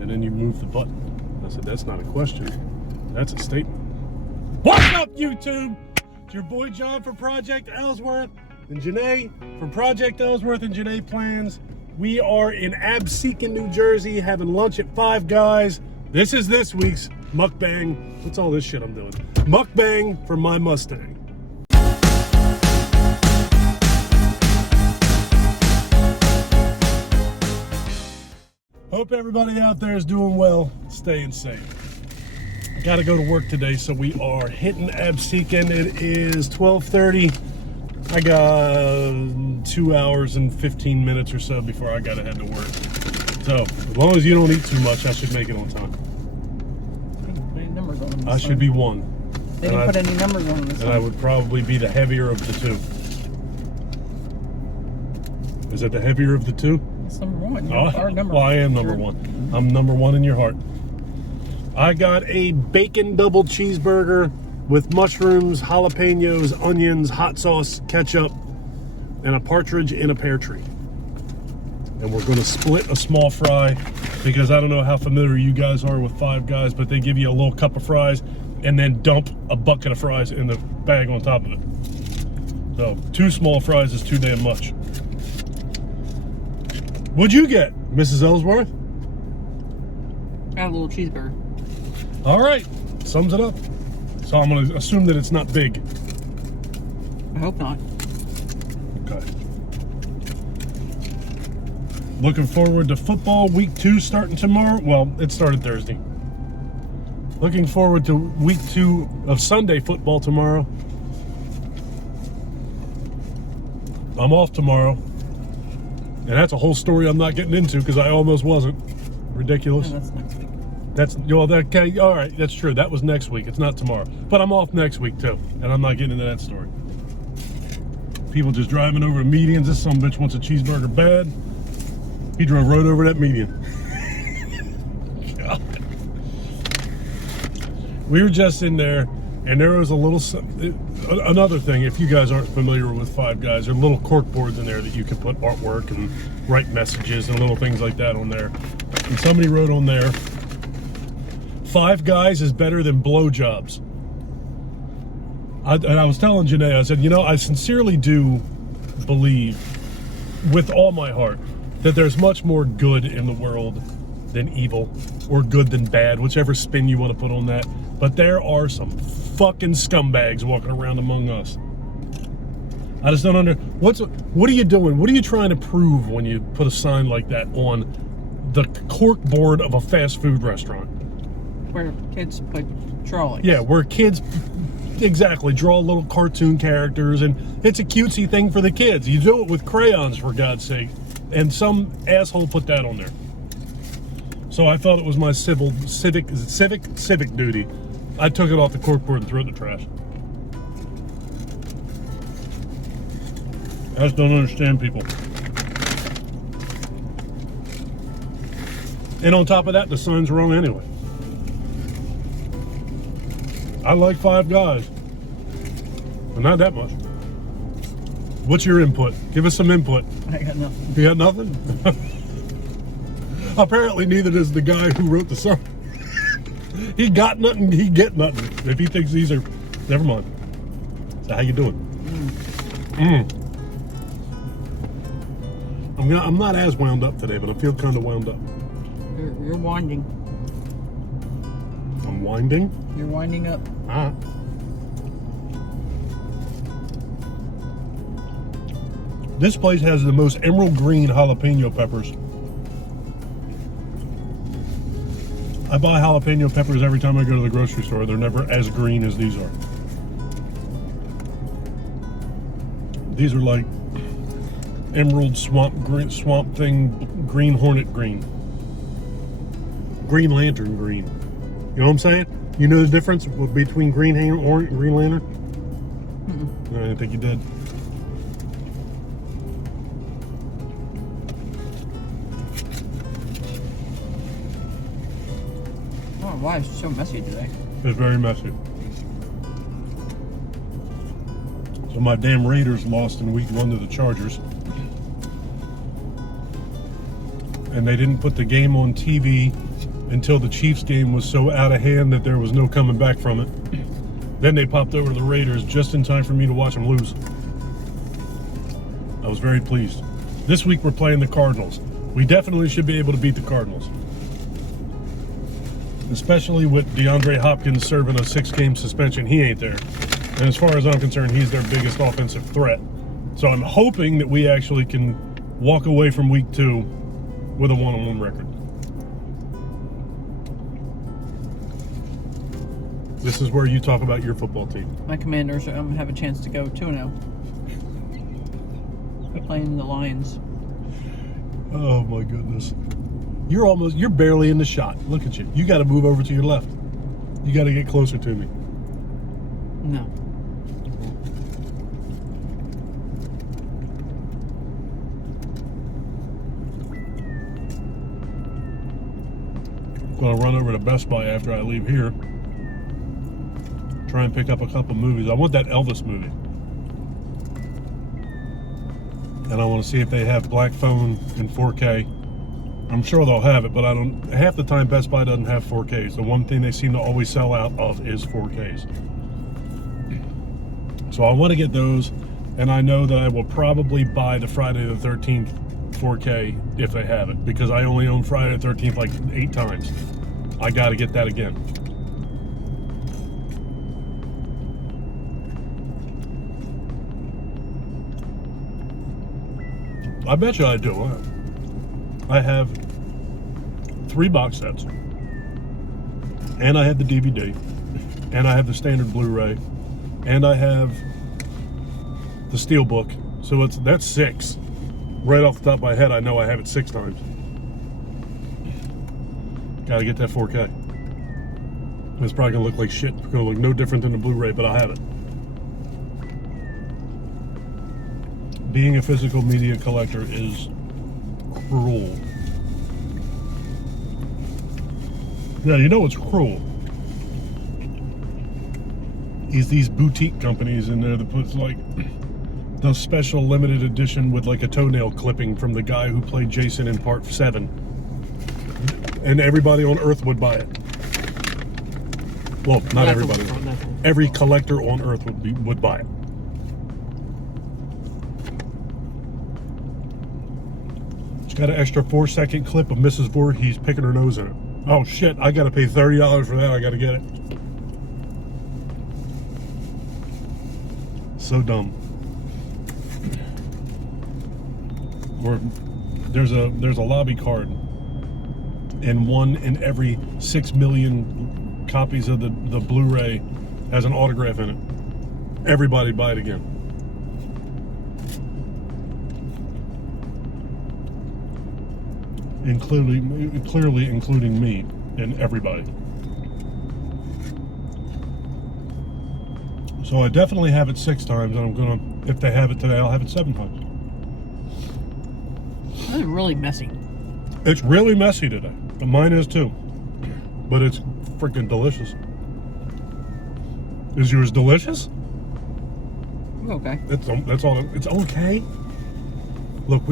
And then you move the button. I said, that's not a question. That's a statement. What's up, YouTube? It's your boy John from Project Ellsworth and Janae from Project Ellsworth and Janae Plans. We are in Absecon, New Jersey, having lunch at Five Guys. This is this week's mukbang. What's all this shit I'm doing? Mukbang for my Mustang. Hope everybody out there is doing well, staying safe. Got to go to work today, so we are hitting Absecon. It is 12:30. I got 2 hours and 15 minutes or so before I got to head to work. So, as long as you don't eat too much, I should make it on time. They didn't put any numbers on this I should be one. They didn't put any numbers on this. And I would probably be the heavier of the two. Is it the heavier of the two? It's number one. You're number well, I am number one. I'm number one in your heart. I got a bacon double cheeseburger with mushrooms, jalapenos, onions, hot sauce, ketchup, and a partridge in a pear tree. And we're going to split a small fry because I don't know how familiar you guys are with Five Guys, but they give you a little cup of fries and then dump a bucket of fries in the bag on top of it. So 2 small fries is too damn much. What'd you get, Mrs. Ellsworth? Got a little cheeseburger. All right, sums it up. So I'm gonna assume that it's not big. I hope not. Okay. Looking forward to football week 2 starting tomorrow. Well, it started Thursday. Looking forward to week 2 of Sunday football tomorrow. I'm off tomorrow. And that's a whole story I'm not getting into because I almost wasn't. Ridiculous. Yeah, that's next week. That's, okay, all right, that's true. That was next week. It's not tomorrow. But I'm off next week too. And I'm not getting into that story. People just driving over to medians. This son of a bitch wants a cheeseburger bad. He drove right over that median. God. We were just in there, and there was a little, another thing, if you guys aren't familiar with Five Guys, there are little cork boards in there that you can put artwork and write messages and little things like that on there. And somebody wrote on there, Five Guys is better than blowjobs. And I was telling Janae, I said, you know, I sincerely do believe with all my heart that there's much more good in the world than evil, or good than bad, whichever spin you want to put on that. But there are some fucking scumbags walking around among us. I just don't what are you doing? What are you trying to prove when you put a sign like that on the cork board of a fast food restaurant? Where kids put drawings. Yeah, where kids, exactly, draw little cartoon characters, and it's a cutesy thing for the kids. You do it with crayons, for God's sake, and some asshole put that on there. So I thought it was my civic duty. I took it off the cork board and threw it in the trash. I just don't understand people. And on top of that, the sign's wrong anyway. I like Five Guys, but not that much. What's your input? Give us some input. I got nothing. You got nothing? Apparently neither does the guy who wrote the song. He got nothing, he get nothing. If he thinks these are, never mind. So how you doing? I'm not as wound up today, but I feel kind of wound up. You're winding. I'm winding? You're winding up. Ah. This place has the most emerald green jalapeno peppers. I buy jalapeno peppers every time I go to the grocery store. They're never as green as these are. These are like emerald swamp thing, green hornet green. Green lantern green. You know what I'm saying? You know the difference between green lantern? I didn't think you did. Oh, why is it so messy today? It's very messy. So my damn Raiders lost in week 1 to the Chargers. And they didn't put the game on TV until the Chiefs game was so out of hand that there was no coming back from it. Then they popped over to the Raiders just in time for me to watch them lose. I was very pleased. This week we're playing the Cardinals. We definitely should be able to beat the Cardinals. Especially with DeAndre Hopkins serving a 6-game suspension. He ain't there. And as far as I'm concerned, he's their biggest offensive threat. So I'm hoping that we actually can walk away from week 2 with a 1-1 record. This is where you talk about your football team. My Commanders have a chance to go 2-0. Playing the Lions. Oh my goodness. You're barely in the shot. Look at you. You got to move over to your left. You got to get closer to me. No. I'm going to run over to Best Buy after I leave here. Try and pick up a couple movies. I want that Elvis movie. And I want to see if they have Black Phone in 4K. I'm sure they'll have it, but I don't. Half the time Best Buy doesn't have 4Ks. The one thing they seem to always sell out of is 4Ks. So I want to get those, and I know that I will probably buy the Friday the 13th 4K if they have it, because I only own Friday the 13th like 8 times. I got to get that again. I bet you I do. I have 3 box sets, and I have the DVD, and I have the standard Blu-ray, and I have the Steelbook. So that's 6. Right off the top of my head, I know I have it 6 times. Gotta get that 4K. It's probably gonna look like shit. It's gonna look no different than the Blu-ray, but I have it. Being a physical media collector is cruel. Yeah, you know what's cruel? Is these boutique companies in there that puts like the special limited edition with like a toenail clipping from the guy who played Jason in part 7. And everybody on Earth would buy it. Well, not everybody. Every collector on Earth would buy it. It's got an extra 4-second clip of Mrs. Voorhees picking her nose in it. Oh shit, I gotta pay $30 for that, I gotta get it. So dumb. Or there's a lobby card, and one in every 6 million copies of the Blu-ray has an autograph in it. Everybody buy it again. Clearly including me and everybody. So I definitely have it 6 times, and I'm gonna, if they have it today, I'll have it 7 times. That's really messy. It's really messy today, but mine is too. But it's freaking delicious. Is yours delicious? Okay. That's all. It's okay. Look,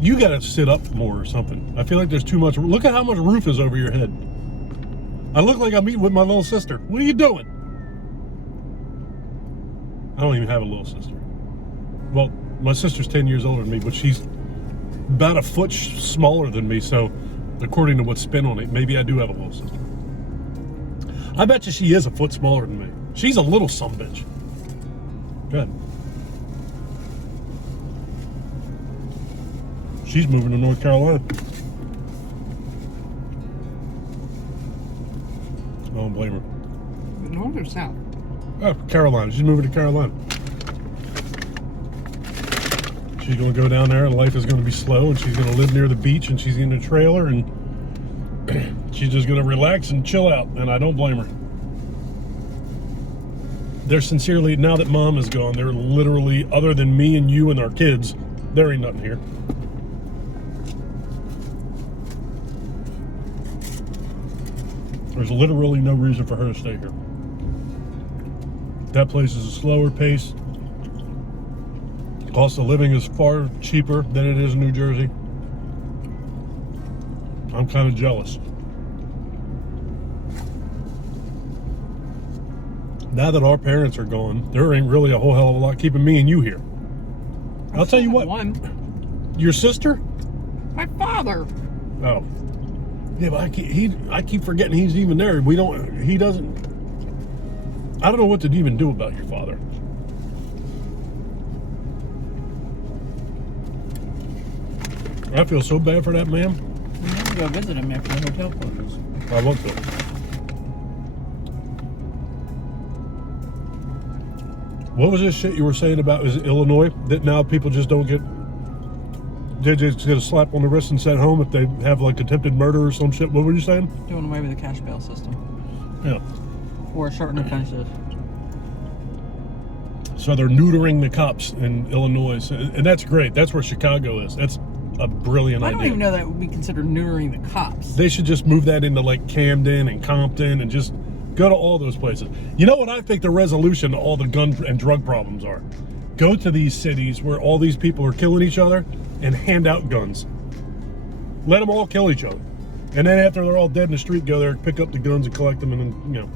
you gotta sit up more or something. I feel like there's too much. Look at how much roof is over your head. I look like I'm eating with my little sister. What are you doing? I don't even have a little sister. Well, my sister's 10 years older than me, but she's about a foot smaller than me, so according to what's spin on it, maybe I do have a little sister. I bet you she is a foot smaller than me. She's a little sumbitch. Good. She's moving to North Carolina. I don't blame her. North or south? Oh, Carolina. She's moving to Carolina. She's going to go down there, and life is going to be slow, and she's going to live near the beach, and she's in a trailer, and she's just going to relax and chill out, and I don't blame her. They're sincerely, now that Mom is gone, they're literally, other than me and you and our kids, there ain't nothing here. There's literally no reason for her to stay here. That place is a slower pace. Cost of living is far cheaper than it is in New Jersey. I'm kind of jealous. Now that our parents are gone, there ain't really a whole hell of a lot keeping me and you here. I'll tell you what. One. Your sister? My father. Oh. Yeah, but I keep forgetting he's even there. He doesn't. I don't know what to even do about your father. I feel so bad for that man. We have to go visit him after the hotel closes. I want to. What was this shit you were saying about, is it Illinois, that now people just don't get, they just get a slap on the wrist and sent home if they have like attempted murder or some shit? What were you saying? Doing away with the cash bail system. Yeah. For certain offenses. So they're neutering the cops in Illinois, and that's great. That's where Chicago is. That's a brilliant idea. I don't even know that would be considered neutering the cops. They should just move that into like Camden and Compton and just go to all those places. You know what I think the resolution to all the gun and drug problems are? Go to these cities where all these people are killing each other and hand out guns. Let them all kill each other. And then after they're all dead in the street, go there, pick up the guns and collect them, and then, you know.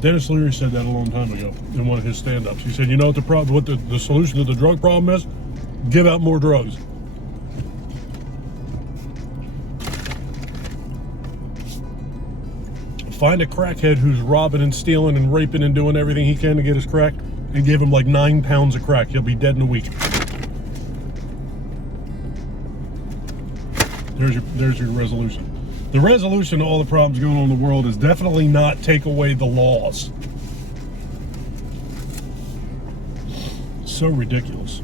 Dennis Leary said that a long time ago in one of his stand-ups. He said, you know what the problem, what the solution to the drug problem is? Give out more drugs. Find a crackhead who's robbing and stealing and raping and doing everything he can to get his crack, and give him like 9 pounds of crack. He'll be dead in a week. There's your resolution. The resolution to all the problems going on in the world is definitely not take away the laws. So ridiculous.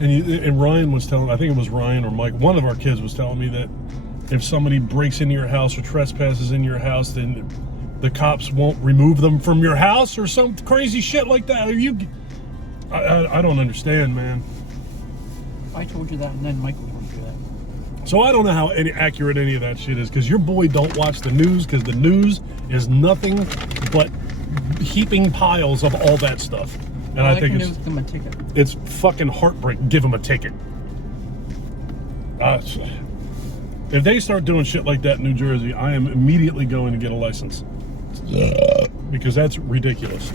And Ryan was telling, I think it was Ryan or Mike, one of our kids was telling me that if somebody breaks into your house or trespasses in your house, then the cops won't remove them from your house or some crazy shit like that. I don't understand, man. I told you that, and then Michael told you that. So I don't know how accurate any of that shit is, because your boy don't watch the news, because the news is nothing but heaping piles of all that stuff. And all I think give him a ticket. It's fucking heartbreaking. Give him a ticket. If they start doing shit like that in New Jersey, I am immediately going to get a license. Because that's ridiculous.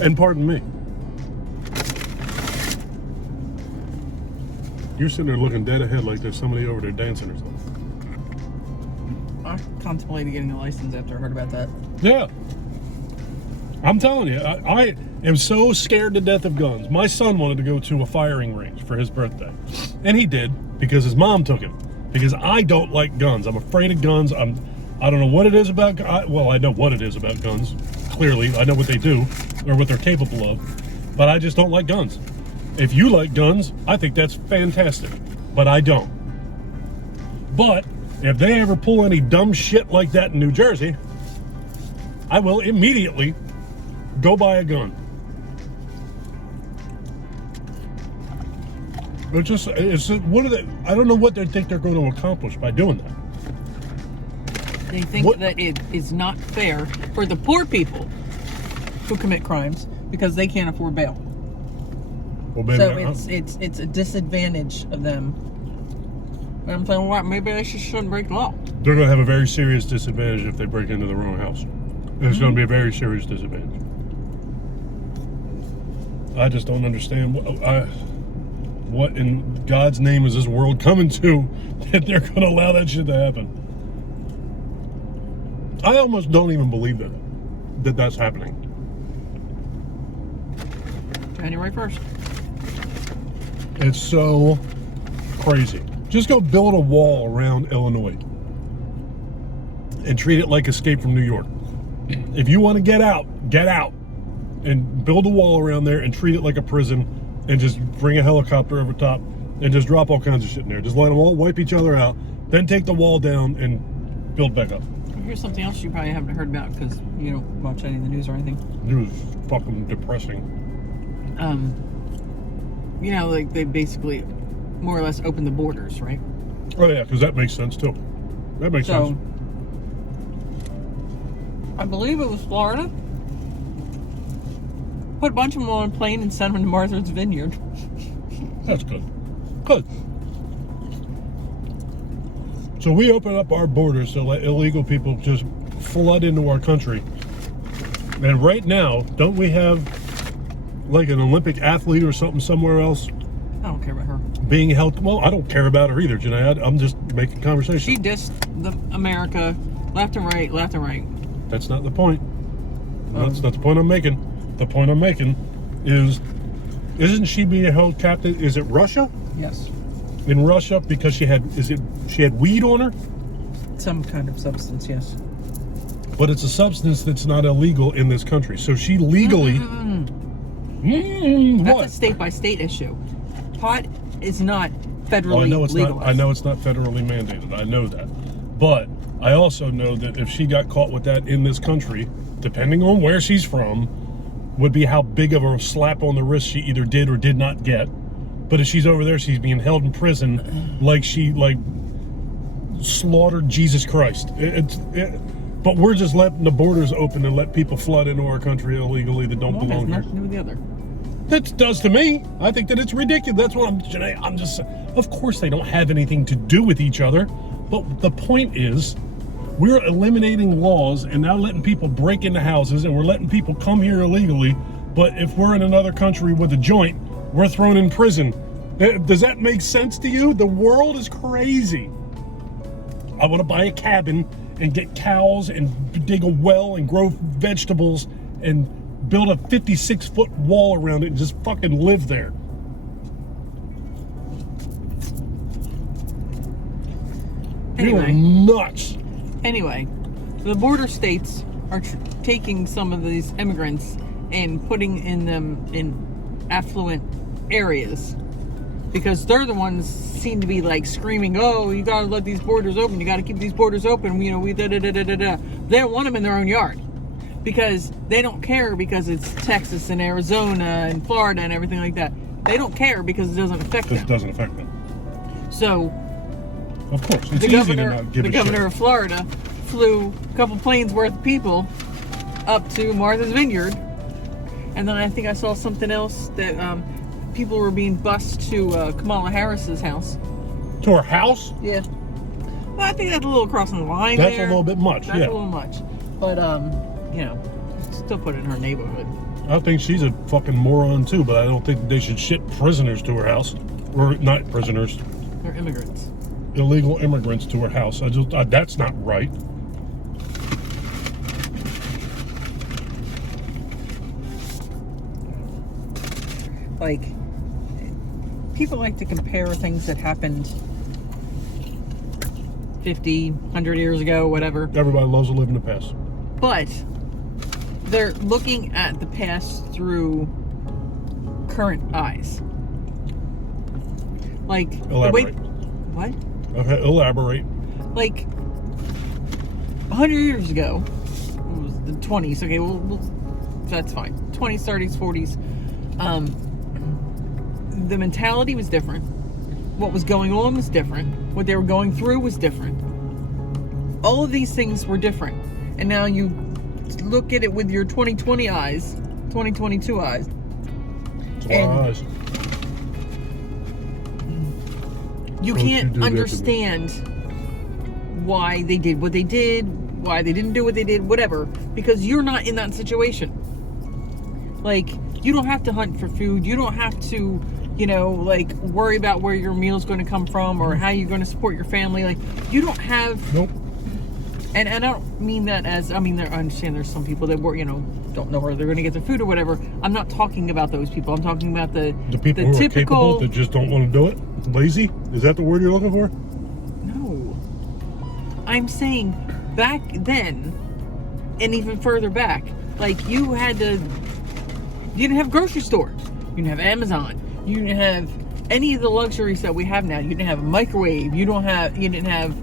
And pardon me. You're sitting there looking dead ahead like there's somebody over there dancing or something. I contemplated getting a license after I heard about that. Yeah. I'm telling you, I am so scared to death of guns. My son wanted to go to a firing range for his birthday. And he did, because his mom took him. Because I don't like guns. I'm afraid of guns. I don't know what it is about, well, I know what it is about guns. Clearly, I know what they do, or what they're capable of. But I just don't like guns. If you like guns, I think that's fantastic. But I don't. But if they ever pull any dumb shit like that in New Jersey, I will immediately go buy a gun. What are they? I don't know what they think they're going to accomplish by doing that. They think that it is not fair for the poor people who commit crimes because they can't afford bail. Well, maybe so it's a disadvantage of them. And I'm saying, what? Maybe I shouldn't break the law. They're going to have a very serious disadvantage if they break into the wrong house. It's going to be a very serious disadvantage. I just don't understand what in God's name is this world coming to that they're going to allow that shit to happen. I almost don't even believe that's happening. January 1st. It's so crazy. Just go build a wall around Illinois and treat it like Escape from New York. If you want to get out, and build a wall around there and treat it like a prison, and just bring a helicopter over top and just drop all kinds of shit in there. Just let them all wipe each other out, then take the wall down and build back up. Here's something else you probably haven't heard about because you don't watch any of the news or anything. It was fucking depressing. You know, like they basically more or less opened the borders, right? Oh yeah, because that makes sense too. That makes sense. I believe it was Florida Put a bunch of them on a plane and send them to Martha's Vineyard. That's good. Good. So we open up our borders to let illegal people just flood into our country. And right now, don't we have like an Olympic athlete or something somewhere else I don't care about her. being held? Well, I don't care about her either, Janae. I'm just making conversation. She dissed America left and right, left and right. That's not the point. That's not the point I'm making. The point I'm making is, isn't she being held captive? Is it Russia? Yes. In Russia because she had weed on her? Some kind of substance, yes. But it's a substance that's not illegal in this country. So she legally... That's what? a state-by-state issue. Pot is not federally I know it's legalized. not. I know it's not federally mandated. I know that. But I also know that if she got caught with that in this country, depending on where she's from, would be how big of a slap on the wrist she either did or did not get. But if she's over there, she's being held in prison like she slaughtered Jesus Christ. But we're just letting the borders open and let people flood into our country illegally that don't belong here. One has nothing to do with the other. That does to me. I think that it's ridiculous. That's what I'm just. Of course, they don't have anything to do with each other. But the point is, we're eliminating laws and now letting people break into houses, and we're letting people come here illegally. But if we're in another country with a joint, we're thrown in prison. Does that make sense to you? The world is crazy. I want to buy a cabin and get cows and dig a well and grow vegetables and build a 56-foot wall around it and just fucking live there. Anyway. You're nuts. Anyway, the border states are taking some of these immigrants and putting them in affluent areas because they're the ones seem to be like screaming, "Oh, you gotta let these borders open. You gotta keep these borders open. You know, we da da da da da da." They don't want them in their own yard because they don't care because it's Texas and Arizona and Florida and everything like that. They don't care because it doesn't affect them. It doesn't affect them. So, of course, it's easy to not give a shit. The governor of Florida flew a couple planes worth of people up to Martha's Vineyard, and then I think I saw something else that people were being bused to Kamala Harris's house. To her house? Yeah. Well, I think that's a little crossing the line. That's there. a little bit much. That's yeah. a little much, but you know, still put it in her neighborhood. I think she's a fucking moron too, but I don't think they should ship prisoners to her house, or not prisoners. They're immigrants. Illegal immigrants to her house. That's not right. Like, people like to compare things that happened 50, 100 years ago, whatever. Everybody loves to live in the past. But they're looking at the past through current eyes. Like, elaborate. What? Okay, elaborate. Like, 100 years ago, it was the 20s. Okay, well, that's fine. 20s, 30s, 40s. The mentality was different. What was going on was different. What they were going through was different. All of these things were different. And now you look at it with your 2020 eyes, 2022 eyes. It's a lot of eyes. You can't understand why they did what they did, why they didn't do what they did, whatever, because you're not in that situation. Like, you don't have to hunt for food. You don't have to, you know, like, worry about where your meal's going to come from or how you're going to support your family. Like, you don't have... Nope. And I don't mean that as... I mean, I understand there's some people that were, you know, don't know where they're going to get their food or whatever. I'm not talking about those people. I'm talking about the people who are capable that just don't want to do it. Lazy? Is that the word you're looking for? No. I'm saying back then, and even further back, like, you didn't have grocery stores. You didn't have Amazon. You didn't have any of the luxuries that we have now. You didn't have a microwave. You didn't have,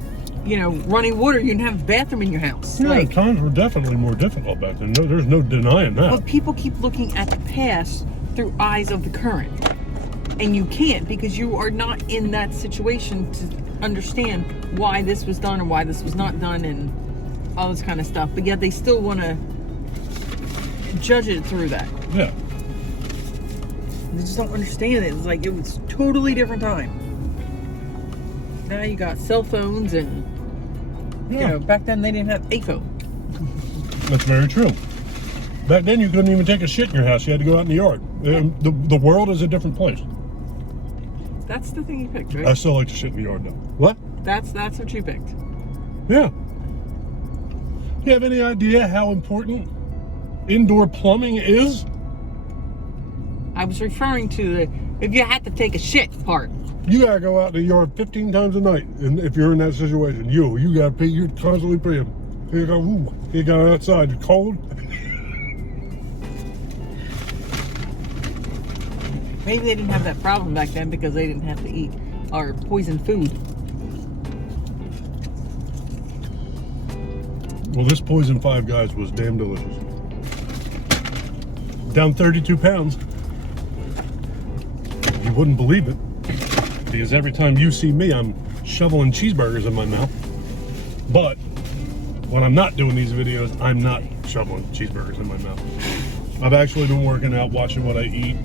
you know, running water. You didn't have a bathroom in your house. Yeah, like, times were definitely more difficult back then. No, there's no denying that. But people keep looking at the past through eyes of the current. And you can't, because you are not in that situation to understand why this was done and why this was not done and all this kind of stuff. But yet they still want to judge it through that. Yeah. They just don't understand it. It's like it was totally different time. Now you got cell phones and you know, back then they didn't have a phone. That's very true. Back then you couldn't even take a shit in your house. You had to go out in the yard. The world is a different place. That's the thing you picked, right? I still like to shit in the yard though. What? That's what you picked. Yeah. You have any idea how important indoor plumbing is? I was referring to the if you had to take a shit part. You gotta go out in the yard 15 times a night, and if you're in that situation, you gotta pee. You're constantly peeing. You go outside. It's cold. Maybe they didn't have that problem back then because they didn't have to eat our poisoned food. Well, this poison Five Guys was damn delicious. Down 32 pounds. You wouldn't believe it, because every time you see me, I'm shoveling cheeseburgers in my mouth. But when I'm not doing these videos, I'm not shoveling cheeseburgers in my mouth. I've actually been working out, watching what I eat,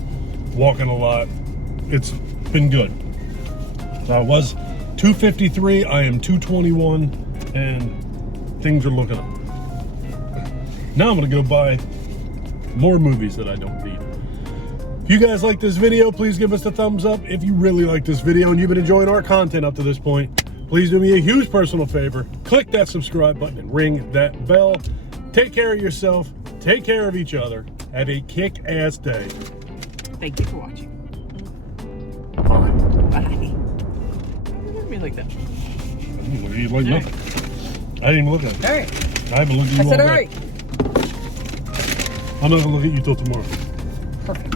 walking a lot. It's been good. I was 253, I am 221, and things are looking up. Now I'm gonna go buy more movies that I don't need. If you guys like this video, please give us a thumbs up. If you really like this video and you've been enjoying our content up to this point, please do me a huge personal favor. Click that subscribe button and ring that bell. Take care of yourself. Take care of each other. Have a kick-ass day. Thank you for watching. Bye. Bye. Don't look at me like that. I didn't look at you like nothing. I didn't even look at you. All right. I haven't looked at you I all said day. all right. I'm not gonna look at you till tomorrow. Perfect.